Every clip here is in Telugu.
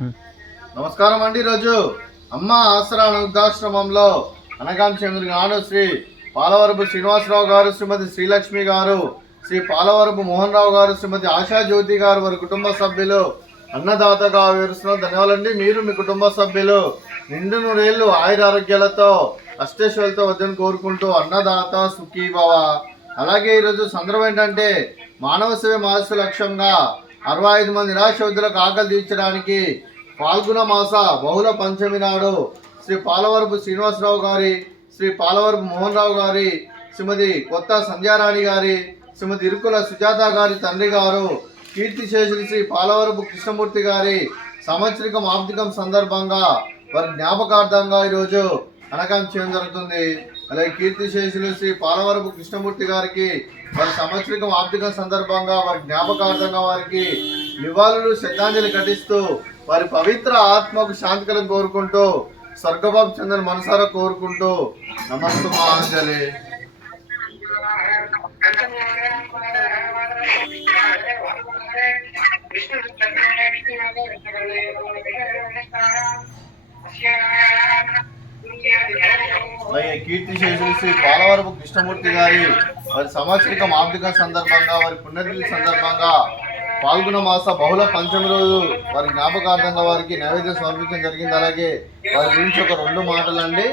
నమస్కారం అండి. ఈరోజు అమ్మ ఆసరా వృద్ధాశ్రమంలో అనగాం చంద్రుని నాడు శ్రీ పాలవరపు శ్రీనివాసరావు గారు, శ్రీమతి శ్రీలక్ష్మి గారు, శ్రీ పాలవరపు మోహన్ రావు గారు, శ్రీమతి ఆశా జ్యోతి గారు, వారి కుటుంబ సభ్యులు అన్నదాతగా వివరిస్తున్నారు. ధన్యవాదాలండి. మీరు మీ కుటుంబ సభ్యులు నిండు నూరేళ్లు ఆయుర ఆరోగ్యాలతో అష్టేశ్వరులతో వద్దని కోరుకుంటూ అన్నదాత సుఖీ భవ. అలాగే ఈరోజు సందర్భం ఏంటంటే మానవ సేవ మాస లక్ష్యంగా 65 మంది నిరాశ్రతులకు ఆకలి తీర్చడానికి పాల్గొన మాస బహుళ పంచమి నాడు శ్రీ పాలవరపు శ్రీనివాసరావు గారి, శ్రీ పాలవరపు మోహన్ రావు గారి, శ్రీమతి కొత్త సంధ్యారాణి గారి, శ్రీమతి ఇరుకుల సుజాత గారి తండ్రి గారు, కీర్తిశేషులు శ్రీ పాలవరపు కృష్ణమూర్తి గారి సంవత్సరికం ఆర్థికం సందర్భంగా వారి జ్ఞాపకార్థంగా ఈరోజు అనకం చేయడం జరుగుతుంది. అలాగే కీర్తిశేషులు శ్రీ పాలవరపు కృష్ణమూర్తి గారికి వారి సంవత్సరికం ఆర్థిక సందర్భంగా వారి జ్ఞాపకార్థంగా వారికి నివాళులు శ్రద్ధాంజలి ఘటిస్తూ వారి పవిత్ర ఆత్మకు శాంతికరం కోరుకుంటూ స్వర్గబాబు చంద్రన్ మనసారా కోరుకుంటూ నమస్తమాంజలి. అలాగే కీర్తిశేషులు శ్రీ పాలవరపు కృష్ణమూర్తి గారి వారి సంవత్సరికం ఆర్థిక సందర్భంగా వారి పుణ్యతిథి సందర్భంగా పాల్గొన మాస బహుళ పంచమి రోజు వారి జ్ఞాపకార్థంగా వారికి నైవేద్యం సమర్పించడం జరిగింది. అలాగే వారి గురించి ఒక 2 మాటలండి.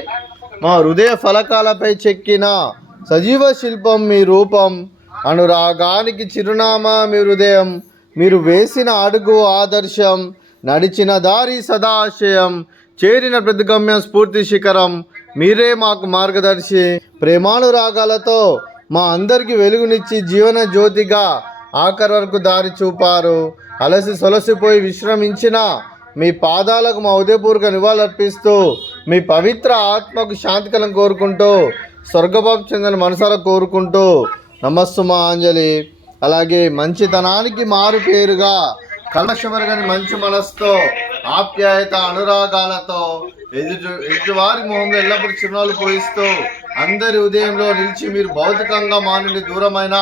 మా హృదయ ఫలకాలపై చెక్కిన సజీవ శిల్పం మీ రూపం, అనురాగానికి చిరునామా మీ హృదయం, మీరు వేసిన అడుగు ఆదర్శం, నడిచిన దారి సదాశయం, చేరిన ప్రతిగమ్యం స్ఫూర్తి శిఖరం, మీరే మాకు మార్గదర్శి. ప్రేమానురాగాలతో మా అందరికీ వెలుగునిచ్చి జీవన జ్యోతిగా ఆఖరి వరకు దారి చూపారు. అలసి సొలసిపోయి విశ్రమించిన మీ పాదాలకు మా ఉదయపూర్వక నివాళులర్పిస్తూ మీ పవిత్ర ఆత్మకు శాంతికలం కోరుకుంటూ స్వర్గబాబు చంద్రని మనసారా కోరుకుంటూ నమస్తమాంజలి. అలాగే మంచితనానికి మారు పేరుగా కల్మషమరగని మంచి మనసుతో ఆప్యాయత అనురాగాలతో ఎదుటివారి మొహంలో ఎల్లప్పుడూ చిరునవ్వులు పోయిస్తూ అందరి ఉదయంలో నిలిచి మీరు భౌతికంగా మా నుండి దూరమైన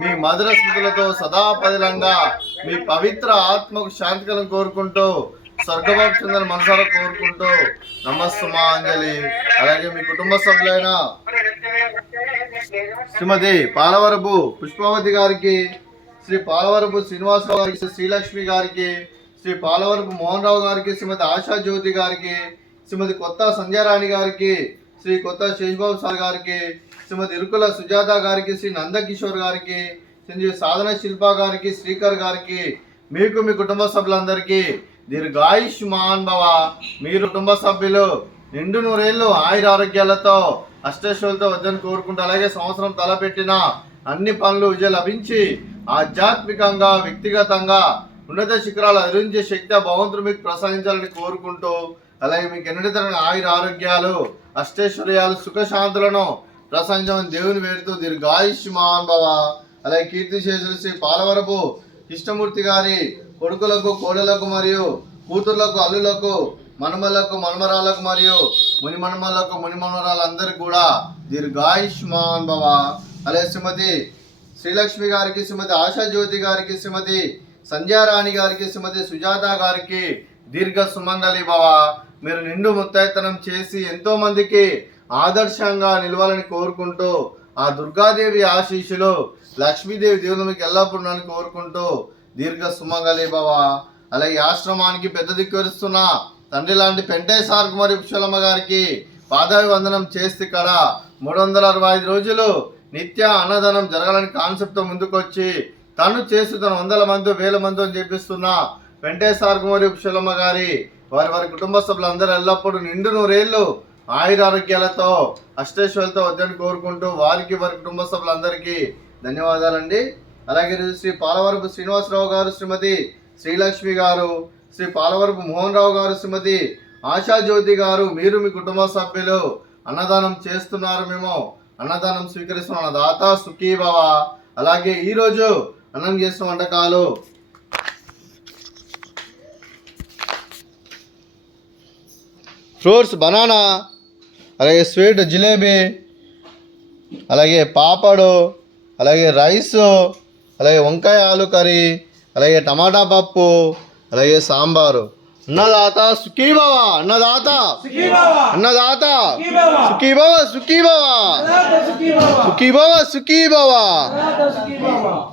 మీ మధుర స్మృతులతో సదాపదిలంగా మీ పవిత్ర ఆత్మకు శాంతికలను కోరుకుంటూ స్వర్గబాబు చంద్రని మనసారా కోరుకుంటూ నమస్తమాంజలి. అలాగే మీ కుటుంబ సభ్యులైన శ్రీమతి పాలవరపు పుష్పవతి గారికి, శ్రీ పాలవరపు శ్రీనివాసరావు గారికి, శ్రీలక్ష్మి గారికి, శ్రీ పాలవరపు మోహన్ రావు గారికి, శ్రీమతి ఆశా జ్యోతి గారికి, శ్రీమతి కొత్త సంధ్యారాణి గారికి, శ్రీ కొత్త శేషబాబు సార్ గారికి, శ్రీమతి ఇరుకుల సుజాత గారికి, శ్రీ నందకిషోర్ గారికి, శ్రీ సాధన శిల్ప గారికి, శ్రీకర్ గారికి, మీకు మీ కుటుంబ సభ్యులందరికీ దీర్ఘాయుష్మాన్ భవ. మీరు కుటుంబ సభ్యులు నిండు నూరేళ్లు ఆయుర ఆరోగ్యాలతో అష్టైశ్వర్యాలతో వద్దని కోరుకుంటూ అలాగే సంవత్సరం తలపెట్టిన అన్ని పనులు విజయం లభించి ఆధ్యాత్మికంగా వ్యక్తిగతంగా ఉన్నత శిఖరాలు అధిరించే శక్తి భగవంతుడు మీకు ప్రసాదించాలని కోరుకుంటూ అలాగే మీకు ఎన్నటితరమైన ఆయుర ఆరోగ్యాలు అష్టైశ్వర్యాలు సుఖశాంతులను ప్రసాదించమని దేవుని వేడుతూ దీర్ఘాయుష్మాన్ భవ. అలాగే కీర్తిశేషులు శ్రీ పాలవరపు కృష్ణమూర్తి గారి కొడుకులకు, కోడలకు మరియు కూతుర్లకు, అల్లులకు, మనమలకు, మనమరాలకు మరియు ముని మనమలకు, ముని మనమరాలందరికీ కూడా దీర్ఘాయుష్మాన్ భవ. అలాగే శ్రీమతి శ్రీలక్ష్మి గారికి, శ్రీమతి ఆశా జ్యోతి గారికి, శ్రీమతి సంధ్యారాణి గారికి, శ్రీమతి సుజాత గారికి దీర్ఘ సుమంగళి భవ. మీరు నిండు ముత్తైతనం చేసి ఎంతో మందికి ఆదర్శంగా నిలవాలని కోరుకుంటూ ఆ దుర్గాదేవి ఆశీస్సులు లక్ష్మీదేవి దేవుని మీకు ఎల్లప్పుడూ కోరుకుంటూ దీర్ఘ సుమంగళి భవ. అలాగే ఆశ్రమానికి పెద్ద దిక్కువరుస్తున్న తండ్రి లాంటి పెంటయ్య సార్ మరియు పుష్పలమ్మ గారికి పాదాభివందనం చేస్తే ఇక్కడ 365 రోజులు నిత్య అన్నదానం జరగాలని కాన్సెప్ట్తో ముందుకొచ్చి తను చేస్తూ తను 100 మంది 1000 మంది అని చెప్పిస్తున్న వెంకటేశ్వర సార్ మరియు పుష్పలమ్మ గారి వారి కుటుంబ సభ్యులందరూ ఎల్లప్పుడూ నిండు నూరేళ్లు ఆయుర ఆరోగ్యాలతో అష్టైశ్వర్యాలతో వద్దని కోరుకుంటూ వారికి వారి కుటుంబ సభ్యులందరికీ ధన్యవాదాలండి. అలాగే శ్రీ పాలవరపు శ్రీనివాసరావు గారు, శ్రీమతి శ్రీలక్ష్మి గారు, శ్రీ పాలవరపు మోహన్ రావు గారు, శ్రీమతి ఆశా జ్యోతి గారు, మీరు మీ కుటుంబ సభ్యులు అన్నదానం చేస్తున్నారు. మేము అన్నదానం స్వీకరిస్తున్న దాత సుఖీ భవ. అలాగే ఈరోజు అన్నం చేసిన వంటకాలు ఫ్రూట్స్ బనానా, అలాగే స్వీట్ జిలేబీ, అలాగే పాపడు, అలాగే రైసు, అలాగే వంకాయ ఆలు కర్రీ, అలాగే టమాటా పప్పు, అలాగే సాంబారు. అన్నదాత సుఖీ భవ, అన్నదాత సుఖీ భవ, అన్నదాత సుఖీ భవ, సుఖీ భవ, సుఖీ భవ, అన్నదాత సుఖీ భవ, సుఖీ భవ, సుఖీ భవ. అన్నదాత సుఖీ భవ.